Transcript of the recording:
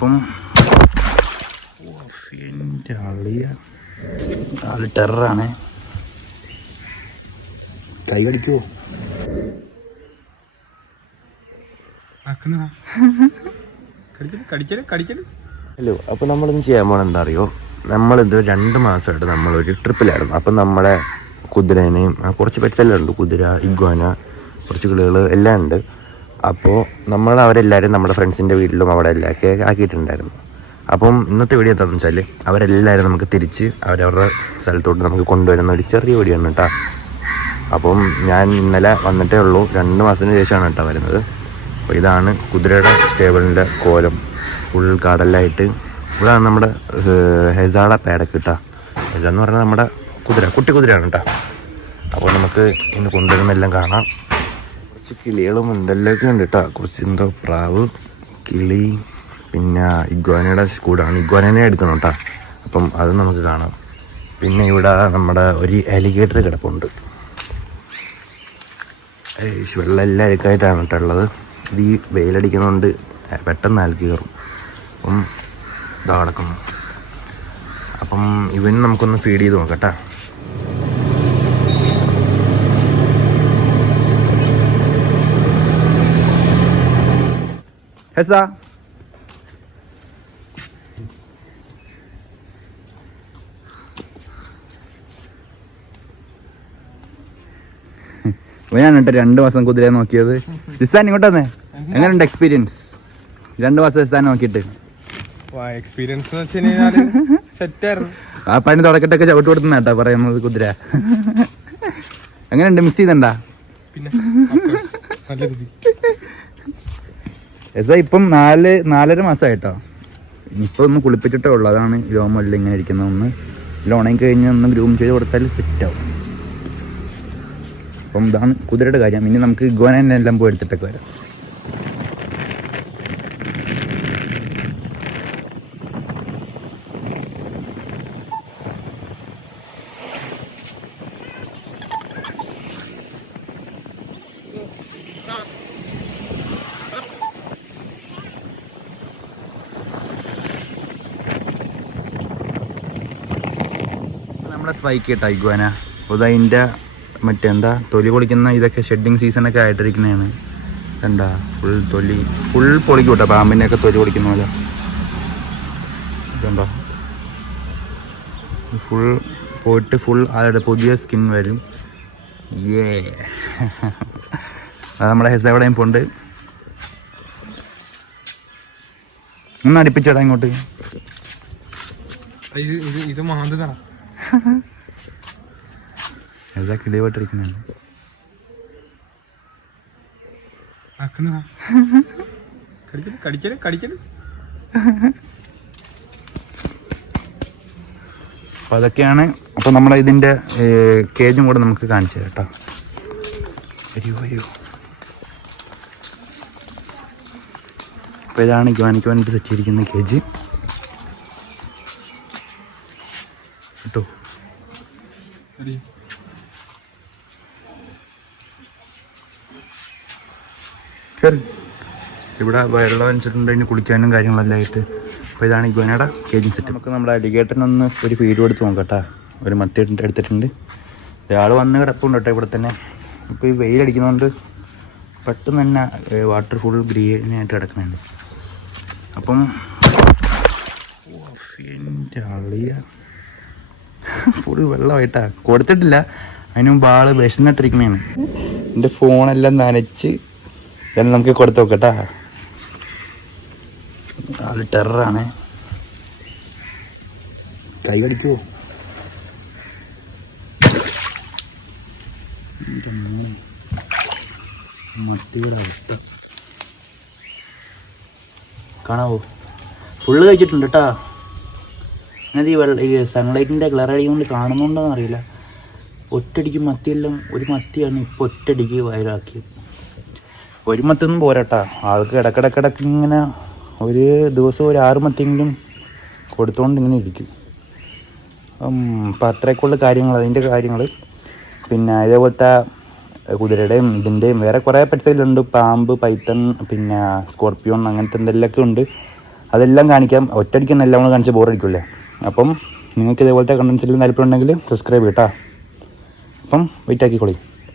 അപ്പം എന്റെ അളിയ. ആൾ ടെററാണ്. കൈ കടിക്കുവോ? കടിക്കൽ ഹലോ അപ്പോൾ നമ്മളിന്ന് ചെയ്യാൻ പോകണം എന്താ അറിയോ നമ്മളിത് രണ്ട് മാസമായിട്ട് നമ്മളൊരു ട്രിപ്പിലായിരുന്നു. അപ്പം നമ്മുടെ കുതിരേനെയും കുറച്ച് പെറ്റ്സ് എല്ലാം ഉണ്ട്. കുതിര ഇഗ്വാന കുറച്ച് കിളികൾ എല്ലാം ഉണ്ട്. അപ്പോൾ നമ്മൾ അവരെല്ലാവരും നമ്മുടെ ഫ്രണ്ട്സിന്റെ വീട്ടിലും അവിടെ എല്ലാമൊക്കെ ആക്കിയിട്ടുണ്ടായിരുന്നു. അപ്പം ഇന്നത്തെ വീഡിയോ എന്താണെന്ന് വെച്ചാൽ അവരെല്ലാവരും നമുക്ക് തിരിച്ച് അവരവരുടെ സ്ഥലത്തോട്ട് നമുക്ക് കൊണ്ടുവരുന്ന ഒരു ചെറിയ വീഡിയോ ആണ് കേട്ടോ. അപ്പം ഞാൻ ഇന്നലെ വന്നിട്ടേ ഉള്ളൂ. രണ്ട് മാസത്തിന് ശേഷമാണ് കേട്ടോ വരുന്നത്. അപ്പോൾ ഇതാണ് കുതിരയുടെ സ്റ്റേബിളിന്റെ കോലം. ഫുൾ കടലായിട്ട്. ഇവിടെയാണ് നമ്മുടെ ഹെസാള പേടക്ക് കേട്ടോ. എന്ന് പറഞ്ഞാൽ നമ്മുടെ കുതിര കുട്ടി കുതിരയാണ് കേട്ടോ. അപ്പോൾ നമുക്ക് ഇന്ന് കൊണ്ടുവരുന്നെല്ലാം കാണാം. കുറച്ച് കിളികളും എന്തെല്ലാമൊക്കെ ഉണ്ട് കേട്ടോ കുറച്ച് എന്തോ പ്രാവ് കിളി പിന്നെ ഇഗ്വാനയുടെ കൂടാണ്. ഇഗ്വാനേനെ എടുക്കണം കേട്ടോ അപ്പം അത് നമുക്ക് കാണാം. പിന്നെ ഇവിടെ നമ്മുടെ ഒരു എലിഗേറ്റർ കിടപ്പുണ്ട്. വെള്ളം എല്ലാം അഴുക്കായിട്ടാണ് കേട്ടോ ഉള്ളത്. ഇത് ഈ വെയിലടിക്കുന്നതുകൊണ്ട് പെട്ടെന്ന് അലക്കി കയറും അപ്പം ഇതാ കിടക്കുന്നു. അപ്പം ഇവന് നമുക്കൊന്ന് ഫീഡ് ചെയ്ത് നോക്കട്ടാ ഹെസാ ഇവനാണ് കേട്ടോ രണ്ട് മാസം കുതിരയെ നോക്കിയത്. ജിസാൻ ഇങ്ങോട്ടന്നെ. എങ്ങനെയുണ്ട് എക്സ്പീരിയൻസ് രണ്ട് മാസം ജിസാൻ നോക്കിയിട്ട്. എക്സ്പീരിയൻസ് ആ പണി തുടക്കട്ടൊക്കെ ചവിട്ട് കൊടുത്തുന്ന കേട്ടോ പറയുന്നത് കുതിര. എങ്ങനെയുണ്ട്? മിസ് ചെയ്തണ്ട പിന്നെ of നല്ല രീതി എസാ ഇപ്പം നാല് നാലര മാസമായിട്ടോ ഇനിയിപ്പോൾ ഒന്ന് കുളിപ്പിച്ചിട്ടേ ഉള്ളൂ. അതാണ് രോമല്ല ഇങ്ങനെ ഇരിക്കുന്നത്. ഒന്ന് ലോണയും കഴിഞ്ഞ് ഒന്ന് ഗ്രൂം ചെയ്ത് കൊടുത്താൽ സെറ്റ് ആവും. അപ്പം ഇതാണ് കുതിരയുടെ കാര്യം. ഇനി നമുക്ക് ഇഗ്വാനെ എല്ലാം പോയി എടുത്തിട്ടൊക്കെ വരാം. നമ്മുടെ സ്പൈക്ക് കേട്ടോ ഇഗ്വാന അപ്പോൾ അതിന്റെ മറ്റെന്താ തൊലി പൊളിക്കുന്ന ഇതൊക്കെ ഷെഡിങ് സീസണൊക്കെ ആയിട്ടിരിക്കുന്നതാണ് എന്താ ഫുൾ തൊലി ഫുൾ പൊളിക്കും കേട്ടോ പാമ്പിനെയൊക്കെ തൊലി പൊളിക്കുന്ന പോലെ. കണ്ടോ ഫുൾ പോയിട്ട് ഫുൾ അവരുടെ പുതിയ സ്കിൻ വരും. ഏ അത് നമ്മുടെ ഹെസ് എവിടെയും പോണ്ട്. ഒന്ന് അടുപ്പിച്ചേടാ ഇങ്ങോട്ട്. ഇത് ഇത് ഇത് മാന്തതാണ് കടിക്കൽ കടിക്കൽ അപ്പോൾ അതൊക്കെയാണ് അപ്പോൾ നമ്മുടെ ഇതിന്റെ കേജും കൂടെ നമുക്ക് കാണിച്ചു തരാം കേട്ടോ അയ്യോ വരൂ അപ്പോൾ ഇതാണ് എനിക്ക് വേണ്ടിയിട്ട് തെറ്റിയിരിക്കുന്ന കേജ് കേട്ടോ കയറി ഇവിടെ വെള്ളം വെച്ചിട്ടുണ്ട് അതിന് കുളിക്കാനും കാര്യങ്ങളെല്ലാം ആയിട്ട്. അപ്പോൾ ഇതാണ് ഇഗ്വനയുടെ കേജിങ് സെറ്റ് നമുക്ക് നമ്മുടെ അലിഗേറ്ററിനൊന്ന് ഒരു ഫീഡ് കൊടുത്ത് നോക്കട്ടാ ഒരു മത്തി ഇട്ടിട്ട് എടുത്തിട്ടുണ്ട്. ഇയാൾ വന്ന് കിടപ്പുണ്ട് കേട്ടോ ഇവിടെ തന്നെ. ഇപ്പോൾ ഈ വെയിലടിക്കുന്നതുകൊണ്ട് പെട്ടെന്ന് തന്നെ വാട്ടർ ഫുൾ ഗ്രീനായിട്ട് കിടക്കുന്നുണ്ട്. അപ്പം എന്റെ അളിയ. ഫുൾ വെള്ളമായിട്ടാ. കൊടുത്തിട്ടില്ല. അതിന് മുമ്പ് ആൾ വിശന്നിട്ടിരിക്കണേണ്. എന്റെ ഫോണെല്ലാം നനച്ച് ഇതെല്ലാം നമുക്ക് കൊടുത്തു നോക്കട്ടാ ആൾ ടെററാണ്. കൈ. മത്തിയുടെ അവസ്ഥ. കാണാവോ? ഫുള്ള് കഴിച്ചിട്ടുണ്ട് കേട്ടാ അത് ഈ വെള്ള ഈ സൺലൈറ്റിന്റെ കളർ അടിക്കൊണ്ട് കാണുന്നുണ്ടോന്ന് അറിയില്ല. ഒറ്റടിക്ക് മത്തിയെല്ലാം ഒരു മത്തിയാണ് ഇപ്പോൾ ഒറ്റടിക്ക് വയലാക്കിയത് ഒരു മത്തൊന്നും പോരാട്ടാ. ആൾക്ക് ഇടക്കിടക്കിടക്ക് ഇങ്ങനെ ഒരു ദിവസം ഒരു ആറ് മത്തിയെങ്കിലും കൊടുത്തുകൊണ്ട് ഇങ്ങനെ ഇരിക്കും. അപ്പം അത്രയ്ക്കുള്ള കാര്യങ്ങൾ അതിന്റെ കാര്യങ്ങൾ പിന്നെ ഇതേപോലത്തെ കുതിരയുടെയും ഇതിന്റെയും വേറെ കുറേ പെറ്റ്സൈലുണ്ട് പാമ്പ് പൈത്തൺ പിന്നെ സ്കോർപ്പിയോൺ അങ്ങനത്തെ എന്തെങ്കിലുമൊക്കെ ഉണ്ട്. അതെല്ലാം കാണിക്കാം. ഒറ്റയടിക്ക് തന്നെ എല്ലാം കൂടെ കാണിച്ച് ബോറടിക്കില്ലേ അപ്പം നിങ്ങൾക്ക് ഇതേപോലത്തെ കണ്ടൻസിൽ താല്പര്യം ഉണ്ടെങ്കിൽ സബ്സ്ക്രൈബ് ചെയ്യട്ടാ അപ്പം വെയിറ്റ് ആക്കിക്കോളി.